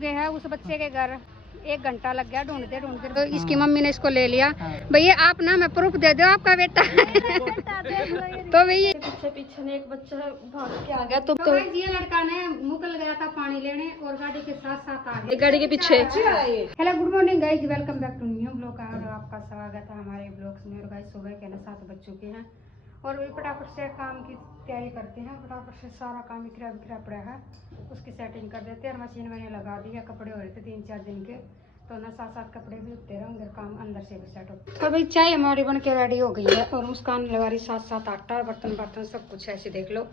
गए है उस बच्चे के घर 1 घंटा लग गया ढूंढते ढूंढते, तो इसकी मम्मी ने इसको ले लिया। भैया आप ना मैं प्रूफ दे दो आपका बेटा तो भैया पीछे पीछे एक बच्चा भाग के आ गया। तो ये लड़का ने मुकल गया था पानी लेने और गाड़ी के साथ साथ आ गया गाड़ी के पीछे। Hello good morning guys, welcome back to new blog और आपका स्वागत है हमारे ब्लॉग्स में। और गाइज सुबह के 7 बज चुके हैं और भी फटाफट से काम की तैयारी करते हैं। फटाफट से सारा काम बिखरा बिखरा पड़ा है, उसकी सेटिंग कर देते हैं। और मशीन मैंने लगा दी है, कपड़े हो रहे थे 3-4 दिन के, तो ना 7-7 कपड़े भी उठते रहेंगे, काम अंदर से भी सेट हो। तो भाई चाय हमारी बन के रेडी हो गई है और मुस्कान लगा रही 7-7 आटा, बर्तन बर्तन सब कुछ ऐसे देख लो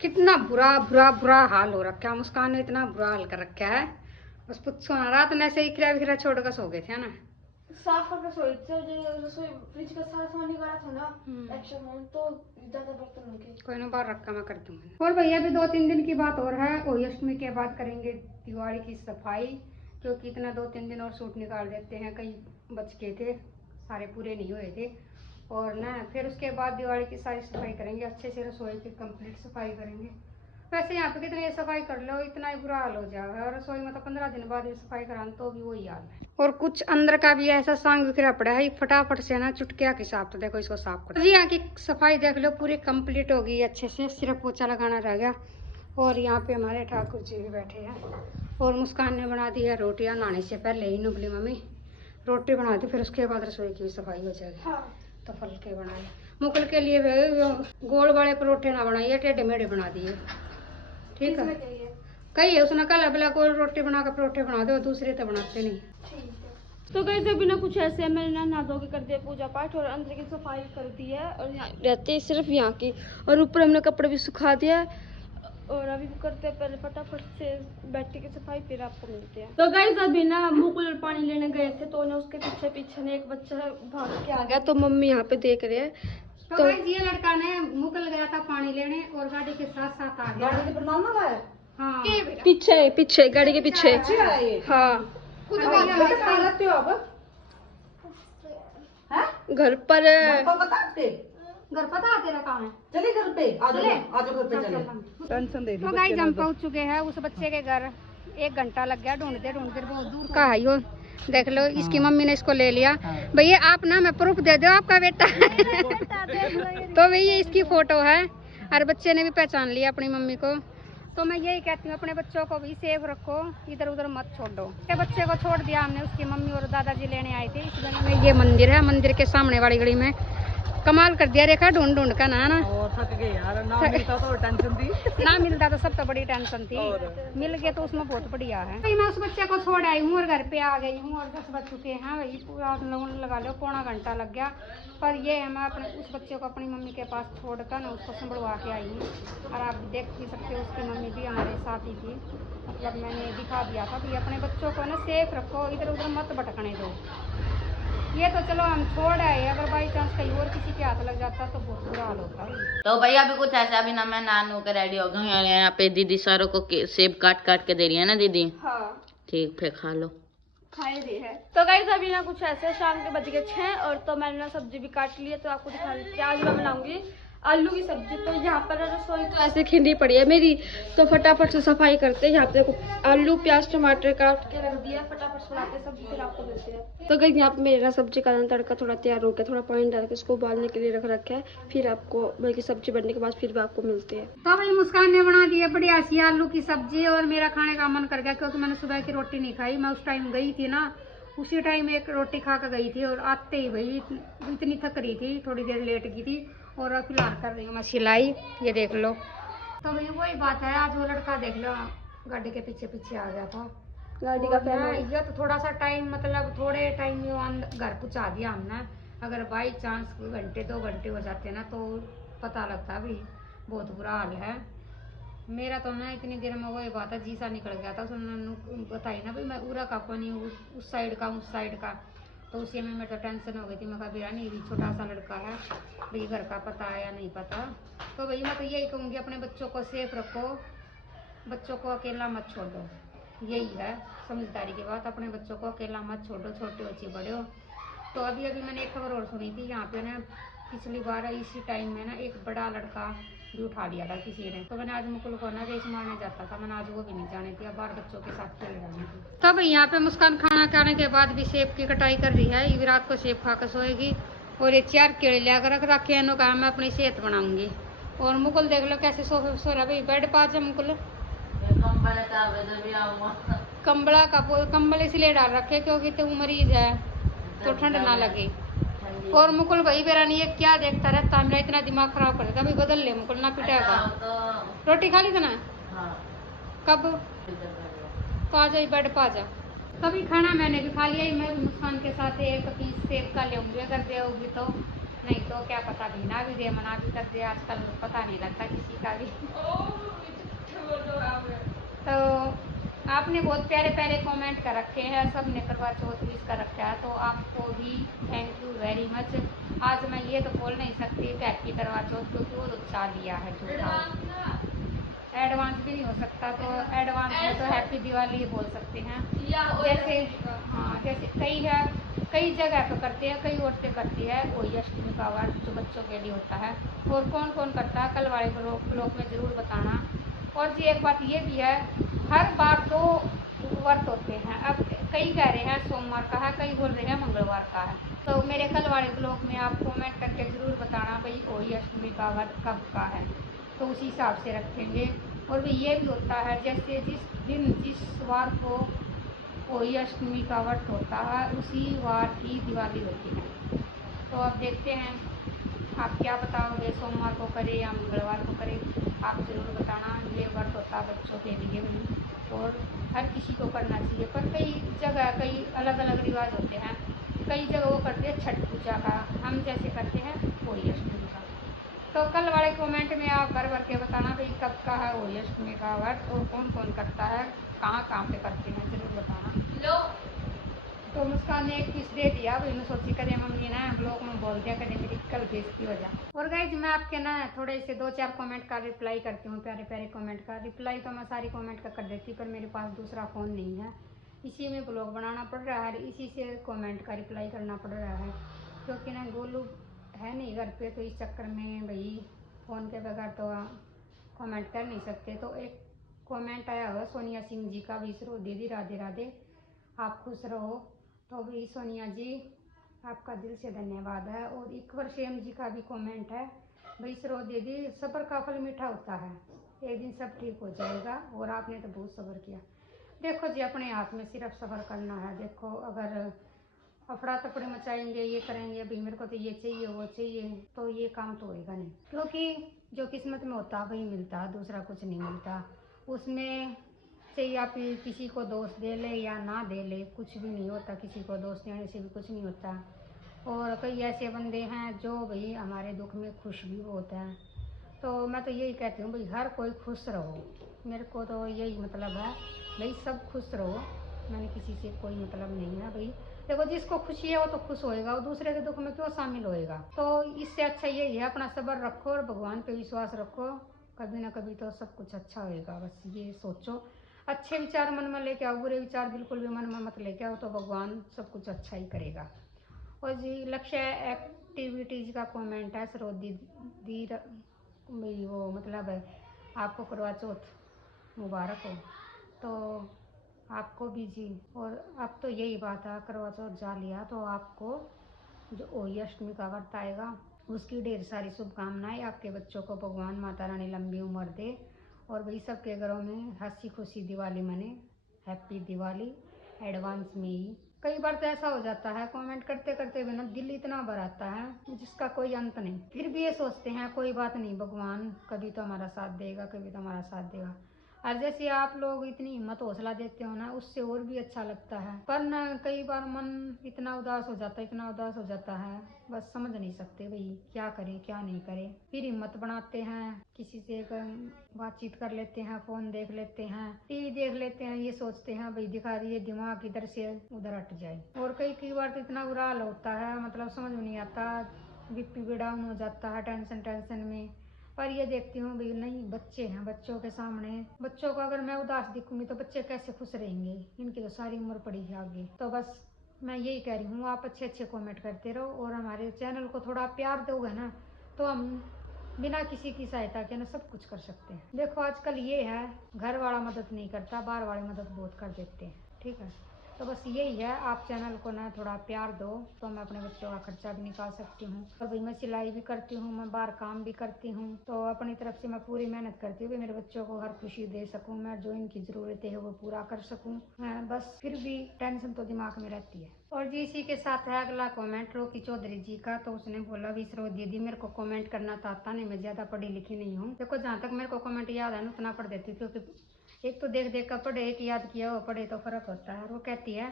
कितना बुरा बुरा बुरा हाल हो रखा है। मुस्कान ने इतना बुरा हाल कर रखा है, बस पूछो ना। रात में ऐसे इखरा बिखरा छोड़ कर सो गए थे ना, साफ करके सोई थे। रसोई फ्रिज का सारा सामान निकाला था ना एक्शन में, तो ज्यादा बर्तन हो गए। कोई ना बाहर रखा मैं कर दूंगी। और भैया भी 2-3 दिन की बात और है, और अष्टमी के बाद करेंगे दिवाली की सफाई, क्योंकि इतना 2-3 दिन और सूट निकाल देते हैं, कई बच गए थे, सारे पूरे नहीं हुए थे। और ना फिर उसके बाद दिवाली की सारी सफाई करेंगे, अच्छे से रसोई की कंप्लीट सफाई करेंगे। वैसे यहाँ पे कितनी सफाई कर लो इतना ही बुरा हाल हो जाएगा, और रसोई में तो 15 दिन बाद भी सफाई कराना तो भी वही हाल है। और कुछ अंदर का भी ऐसा सांग बिखरा पड़ा है, फटाफट से ना चुटकिया के साथ तो देखो इसको साफ कर जी। यहाँ की सफाई देख लो पूरी कंप्लीट हो गई अच्छे से, सिर्फ पोछा लगाना रह गया। और यहाँ पे हमारे ठाकुर जी भी बैठे हैं। और मुस्कान ने बना दी है रोटियाँ, नहाने से पहले ही नुबली मम्मी रोटी बना दी, फिर उसके बाद रसोई की सफाई हो जाएगी। हाँ। तो फुलके बनाए, मुकल के लिए गोल वाले परोठे ना बनाइए, टेढ़े मेढ़े बना दिए, ठीक है। कही है उसने कल अबला गोल रोटी बना कर परोठे बना दो, दूसरे तो बनाते नहीं। तो गई अभी ना कुछ ऐसे मैंने ना नहा धो के कर दिया पूजा पाठ, और अंदर की सफाई कर दी है, और यहाँ रहते सिर्फ यहाँ की, और ऊपर हमने कपड़े भी सुखा दिया है। और अभी भी करते हैं पहले फटाफट से बैठी की सफाई, फिर आपको मिलते हैं। तो गाइस अभी ना मुकुल पानी लेने गए थे, तो ना उसके पीछे पीछे ने एक बच्चा भाग के आ गया, तो मम्मी यहाँ पे देख रहे हैं। तो ये लड़का ने मुकल गया था पानी लेने और गाड़ी के साथ साथ आ गया। गाड़ी के हाँ पीछे पीछे गाड़ी के पीछे। हाँ घर पर घर पता तेरा कहाँ है? चले घर पे, आज घर पे चले। टेंशन दे दी। तो गाइस हम पहुंच चुके हैं उस बच्चे के घर, 1 घंटा लग गया ढूंढते ढूंढते, बहुत दूर का है यो, देख लो। इसकी मम्मी ने इसको ले लिया। भैया आप ना मैं प्रूफ दे दो आपका बेटा तो भैया इसकी फोटो है, और बच्चे ने भी पहचान लिया अपनी मम्मी को। तो मैं यही कहती हूँ अपने बच्चों को भी सेफ रखो, इधर उधर मत छोड़ो। बच्चे को छोड़ दिया हमने, उसकी मम्मी और दादाजी लेने आए थे। इस गली में ये मंदिर है, मंदिर के सामने वाली गली में कमाल कर दिया, रेखा ढूंढ ढूंढ का ना थक गए यार, ना मिलता तो टेंशन थी ना मिलता तो सब तो बड़ी टेंशन थी, मिल गया तो उसमें बहुत बढ़िया है। मैं उस बच्चे को छोड़ आई हूँ और घर पे आ गई हूँ, और 10 बज चुके हैं भाई, पूरा लगा लो 1.25 घंटा लग गया। पर ये है मैं अपने उस बच्चे को अपनी मम्मी के पास छोड़कर ना उसको संभलवा के आई हूँ। और आप देख भी सकते हो उसकी मम्मी भी हमारे साथ ही थी, मतलब मैंने दिखा दिया था कि अपने बच्चों को ना सेफ रखो, इधर उधर मत भटकने दो। ये तो चलो हम छोड़ आए, अगर बाई चांस कहीं और किसी के हाथ लग जाता तो बहुत बुरा हाल होता है। तो भैया अभी कुछ ऐसा भी ना, मैं नानू के रेडी हो गई हूँ। यहाँ पे दीदी सारों को सेब काट काट के दे रही है ना दीदी। हाँ ठीक, फिर खा लो। खाई दी है। तो गाइस अभी ना कुछ ऐसे शाम के बज गए 6, और तो मैंने ना सब्जी भी काट ली है, तो आपको दिखा देती हूँ। आज मैं बनाऊंगी आलू की सब्जी। तो यहाँ पर रसोई तो ऐसे खिंडी पड़ी है मेरी, तो फटाफट से सफाई करते हैं। यहाँ पे देखो आलू प्याज टमाटर काट के रख दिया, फटाफट से बनाते हैं सब्जी, फिर आपको मिलते हैं। तो गाइस यहाँ पे मेरा सब्जी का तड़का थोड़ा तैयार हो गया, थोड़ा पानी डाल के इसको उबालने के लिए रख रखा है, फिर आपको बल्कि सब्जी बनने के बाद फिर आपको मिलते हैं। तो भाई मुस्कान ने बना दी है बढ़िया सी आलू की सब्जी, और मेरा खाने का मन कर गया, क्योंकि मैंने सुबह की रोटी नहीं खाई। मैं उस टाइम गई थी ना, उसी टाइम एक रोटी खा कर गई थी, और आते ही भाई इतनी थक रही थी, थोड़ी देर लेट गई थी। और फिलहाल कर रही हूँ मैं सिलाई, ये देख लो। तो भाई वही बात है, आज वो लड़का देख लो गाड़ी के पीछे पीछे आ गया था। गाड़ी का ये तो थोड़ा सा टाइम, मतलब थोड़े टाइम में घर पहुँचा दिया हमने। अगर बाई चांस 1-2 घंटे हो जाते ना तो पता लगता भाई, बहुत बुरा हाल है मेरा। तो ना इतनी देर में वही बात है, जीसा निकल गया था। उसने बताई ना भाई मैं उरा का को नहीं, उस साइड का उस साइड का, तो उसी में मेरे तो टेंशन हो गई थी। मैं कहा बेरा नहीं, छोटा सा लड़का है भाई, घर का पता है या नहीं पता। तो भाई मैं तो यही कहूँगी अपने बच्चों को सेफ रखो, बच्चों को अकेला मत छोड़ो, यही है समझदारी की बात। अपने बच्चों को अकेला मत छोड़ो, छोटे बच्चे बड़े हो। तो अभी मैंने एक खबर और सुनी थी, यहाँ पे ना पिछली बार इसी टाइम में ना एक बड़ा लड़का भी उठा लिया था किसी ने। तो मैंने आज मुकुल को ना रेस मारने जाता था, मैंने आज वो भी नहीं जाने दिया, बाहर बच्चों के साथ खेल रही थी। तब यहाँ पे मुस्कान खाना खाने के बाद भी सेब की कटाई कर रही है। ये रात को सेब खाकर सोएगी। और ये 4 केले लेकर रख रखे हैं, कहा मैं अपनी सेहत बनाऊंगी। और मुकुल देख लो कैसे सो रहा भाई, बेड पास है मुकुल। कंबला का कंबल इसलिए डाल रखे क्योंकि तो मरीज है तो ठंड ना लगे। और मुकुल भाई मेरा नहीं है क्या देखता रहता है, मेरा इतना दिमाग खराब कर देता। अभी बदल ले मुकुल, ना पिटेगा। रोटी खा ली था ना? कब? तो आ जाए बेड पा जा। कभी खाना मैंने भी खा लिया। मैं मुस्कान के साथ एक पीस सेब का लेऊंगी अगर दे होगी तो, नहीं तो क्या पता भी ना भी दे मना भी कर दे, आजकल पता नहीं लगता किसी का भी। तो आपने बहुत प्यारे प्यारे कमेंट कर रखे हैं, सब ने करवा चौथ विश कर रखा है, तो आपको भी थैंक यू वेरी मच। आज मैं ये तो बोल नहीं सकती हैप्पी करवा चौथ क्योंकि वो तो चाह लिया है झूठा, एडवांस भी नहीं हो सकता। तो एडवांस में तो हैप्पी दिवाली बोल सकते हैं। जैसे हाँ, जैसे कई जगह पर करते हैं, कई औरतें करती है वही अष्टमी का व्रत जो बच्चों के लिए होता है। और कौन कौन करता है कल वाले ब्लॉग में ज़रूर बताना। और जी एक बात ये भी है, हर बार तो व्रत होते हैं। अब कई कह रहे हैं सोमवार का है, कई बोल रहे हैं मंगलवार का है। तो मेरे कल वाले ब्लॉग में आप कमेंट करके ज़रूर बताना भाई कोई अष्टमी का व्रत कब का है, तो उसी हिसाब से रखेंगे। और भी ये भी होता है जैसे जिस वार को कोई अष्टमी का व्रत होता है उसी वार की दिवाली होती है। तो अब देखते हैं आप क्या बताओगे, सोमवार को करें या मंगलवार को करें, आप ज़रूर बताना। ये व्रत होता है बच्चों के लिए भी और हर किसी को करना चाहिए, पर कई जगह कई अलग अलग रिवाज होते हैं। कई जगह वो करते हैं छठ पूजा का, हम जैसे करते हैं होली अष्टमी का। तो कल वाले कमेंट में आप भर भर के बताना भाई कब का है होली अष्टमी का व्रत और कौन कौन करता है, कहाँ पे करते हैं, ज़रूर बताना। तो मुस्कान ने एक पीस दे दिया, भाई मैं सोची कदे मम्मी ना ब्लॉग में बोल दिया कदे मेरी कल बेइज्जती हो जाए। और गाइज मैं आपके ना थोड़े से 2-4 कमेंट का रिप्लाई करती हूँ, प्यारे प्यारे कमेंट का रिप्लाई तो मैं सारी कमेंट का कर देती, पर मेरे पास दूसरा फ़ोन नहीं है, इसी में ब्लॉग बनाना पड़ रहा है, इसी से कमेंट का रिप्लाई करना पड़ रहा है क्योंकि ना गोलू है नहीं घर पे, तो इस चक्कर में भाई फ़ोन के बगैर तो कमेंट कर नहीं सकते। तो एक कमेंट आया हुआ सोनिया सिंह जी का, विसरो दीदी राधे राधे, आप खुश रहो। तो भी सोनिया जी आपका दिल से धन्यवाद है। और इकबर शेम जी का भी कमेंट है, भाई सरो दीदी सब्र का फल मीठा होता है, एक दिन सब ठीक हो जाएगा और आपने तो बहुत सब्र किया। देखो जी अपने हाथ में सिर्फ सब्र करना है। देखो अगर अफड़ा तफड़ी मचाएंगे ये करेंगे भाई मेरे को तो ये चाहिए वो चाहिए, तो ये काम तो होएगा नहीं, क्योंकि जो किस्मत में होता वही मिलता, दूसरा कुछ नहीं मिलता। उसमें चाहिए आप किसी को दोष दे ले या ना दे ले, कुछ भी नहीं होता, किसी को दोष देने से भी कुछ नहीं होता। और कई ऐसे बंदे हैं जो भाई हमारे दुख में खुश भी होते हैं। तो मैं तो यही कहती हूँ भाई हर कोई खुश रहो, मेरे को तो यही मतलब है भाई सब खुश रहो, मैंने किसी से कोई मतलब नहीं है भाई। देखो जिसको खुशी है वो तो खुश होएगा, वो दूसरे के दुख में क्यों शामिल होएगा। तो इससे अच्छा यही है अपना सब्र रखो और भगवान पे विश्वास रखो, कभी ना कभी तो सब कुछ अच्छा होएगा। बस ये सोचो, अच्छे विचार मन में लेके आओ, बुरे विचार बिल्कुल भी मन में मत लेके आओ, तो भगवान सब कुछ अच्छा ही करेगा। और जी लक्ष्य एक्टिविटीज़ का कमेंट है, सरोदी दी भाई वो मतलब है आपको करवा चौथ मुबारक हो। तो आपको भी जी, और अब तो यही बात है करवा चौथ जा लिया तो आपको जो होली अष्टमी का व्रत आएगा उसकी ढेर सारी शुभकामनाएं। आपके बच्चों को भगवान माता रानी लंबी उम्र दे और भाई सबके घरों में हंसी खुशी दिवाली मने। हैप्पी दिवाली एडवांस में ही। कई बार तो ऐसा हो जाता है कमेंट करते करते बिना दिल इतना भर आता है जिसका कोई अंत नहीं, फिर भी ये सोचते हैं कोई बात नहीं भगवान कभी तो हमारा साथ देगा, कभी तो हमारा साथ देगा। और जैसे आप लोग इतनी हिम्मत हौसला देते हो ना उससे और भी अच्छा लगता है। पर ना कई बार मन इतना उदास हो जाता है, इतना उदास हो जाता है, बस समझ नहीं सकते भाई क्या करें क्या नहीं करें। फिर हिम्मत बनाते हैं, किसी से बातचीत कर लेते हैं, फोन देख लेते हैं, टीवी देख लेते हैं, ये सोचते हैं भाई दिखा दिए दिमाग इधर से उधर हट जाए। और कई बार तो इतना बुरा हाल होता है मतलब समझ में नहीं आता, बीपी भी डाउन हो जाता है टेंशन में। पर ये देखती हूँ भाई नहीं बच्चे हैं, बच्चों के सामने बच्चों को अगर मैं उदास दिखूंगी तो बच्चे कैसे खुश रहेंगे, इनकी तो सारी उम्र पड़ी है आगे। तो बस मैं यही कह रही हूँ आप अच्छे अच्छे कमेंट करते रहो और हमारे चैनल को थोड़ा प्यार दोगे ना तो हम बिना किसी की सहायता के ना सब कुछ कर सकते हैं। देखो आजकल ये है, घर वाला मदद नहीं करता, बाहर वाले मदद बहुत कर देते हैं। ठीक है, तो बस यही है, आप चैनल को ना थोड़ा प्यार दो तो मैं अपने बच्चों का खर्चा भी निकाल सकती हूँ। और भाई मैं सिलाई भी करती हूँ, मैं बाहर काम भी करती हूँ, तो अपनी तरफ से मैं पूरी मेहनत करती हूँ कि मेरे बच्चों को हर खुशी दे सकूँ, मैं जो इनकी ज़रूरतें है वो पूरा कर सकूँ। मैं बस फिर भी टेंशन तो दिमाग में रहती है। और जी इसी के साथ है अगला कमेंट रोकी चौधरी जी का। तो उसने बोला विसरो दीदी मेरे को कमेंट करना तो आता नहीं, मैं ज़्यादा पढ़ी लिखी नहीं हूँ। देखो जहाँ तक मेरे को कमेंट याद है ना उतना पढ़ देती हूँ, क्योंकि एक तो देख देख कर पढ़े, एक याद किया हो पढ़े तो फ़र्क होता है। वो कहती है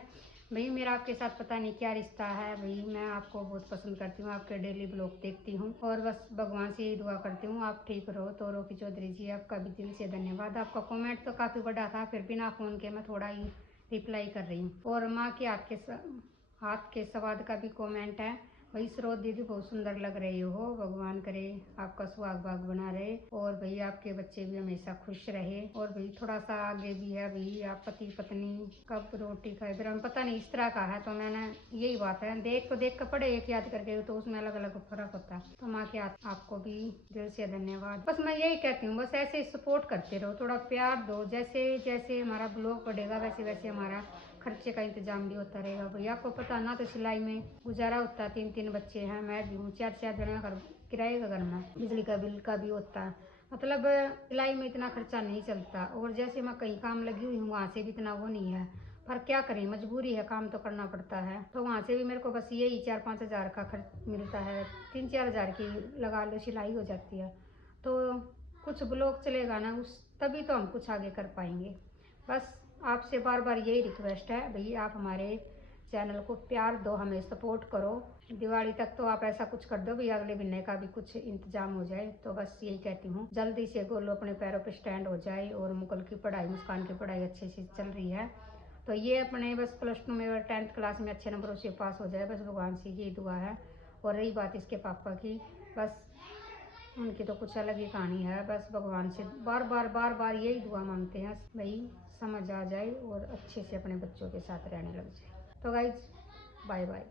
भाई मेरा आपके साथ पता नहीं क्या रिश्ता है, भाई मैं आपको बहुत पसंद करती हूँ, आपके डेली ब्लॉग देखती हूँ और बस भगवान से यही दुआ करती हूँ आप ठीक रहो। तो रोकी चौधरी जी आपका भी दिल से धन्यवाद। आपका कमेंट तो काफ़ी बड़ा था, फिर बिना फ़ोन के मैं थोड़ा ही रिप्लाई कर रही हूँ। और माँ के हाथ के स्वाद का भी कमेंट है, वही स्रोत दीदी बहुत सुंदर लग रही हो, भगवान करे आपका सुहाग भाग बना रहे और भाई आपके बच्चे भी हमेशा खुश रहे। और भाई थोड़ा सा आगे भी है, भाई आप पति पत्नी कब रोटी खाए, फिर हम पता नहीं इस तरह का है। तो मैंने यही बात है, देख कर पढ़े एक याद करके तो उसमें अलग अलग फर्क होता है। तो माँ के आपको भी दिल से धन्यवाद। बस मैं यही कहती हूँ, बस ऐसे सपोर्ट करते रहो, थोड़ा प्यार दो, जैसे जैसे हमारा ब्लॉग बढ़ेगा वैसे वैसे हमारा खर्चे का इंतजाम भी होता रहेगा। भैया आपको पता ना, तो सिलाई में गुजारा होता है, 3 बच्चे हैं, मैं भी हूँ, 4 जने का किराए का घर में, बिजली का बिल का भी होता है, मतलब सिलाई में इतना खर्चा नहीं चलता। और जैसे मैं कहीं काम लगी हुई हूँ वहाँ से भी इतना वो नहीं है, पर क्या करें मजबूरी है, काम तो करना पड़ता है। तो वहाँ से भी मेरे को बस यही 4-5 हज़ार का खर्च मिलता है, 3-4 हज़ार की लगा लो सिलाई हो जाती है। तो कुछ ब्लॉग चलेगा ना उस, तभी तो हम कुछ आगे कर पाएंगे। बस आपसे बार बार यही रिक्वेस्ट है, भाई आप हमारे चैनल को प्यार दो, हमें सपोर्ट करो। दिवाली तक तो आप ऐसा कुछ कर दो भाई अगले महीने का भी कुछ इंतजाम हो जाए। तो बस यही कहती हूँ, जल्दी से गोलू अपने पैरों पे स्टैंड हो जाए और मुकुल की पढ़ाई, मुस्कान की पढ़ाई अच्छे से चल रही है। तो ये अपने बस +2 में और 10th क्लास में अच्छे नंबरों से पास हो जाए, बस भगवान से यही दुआ है। और रही बात इसके पापा की, बस उनकी तो कुछ अलग ही कहानी है, बस भगवान से बार बार यही दुआ मांगते हैं भाई समझ आ जाए और अच्छे से अपने बच्चों के साथ रहने लग जाए। तो गाइज बाय बाय।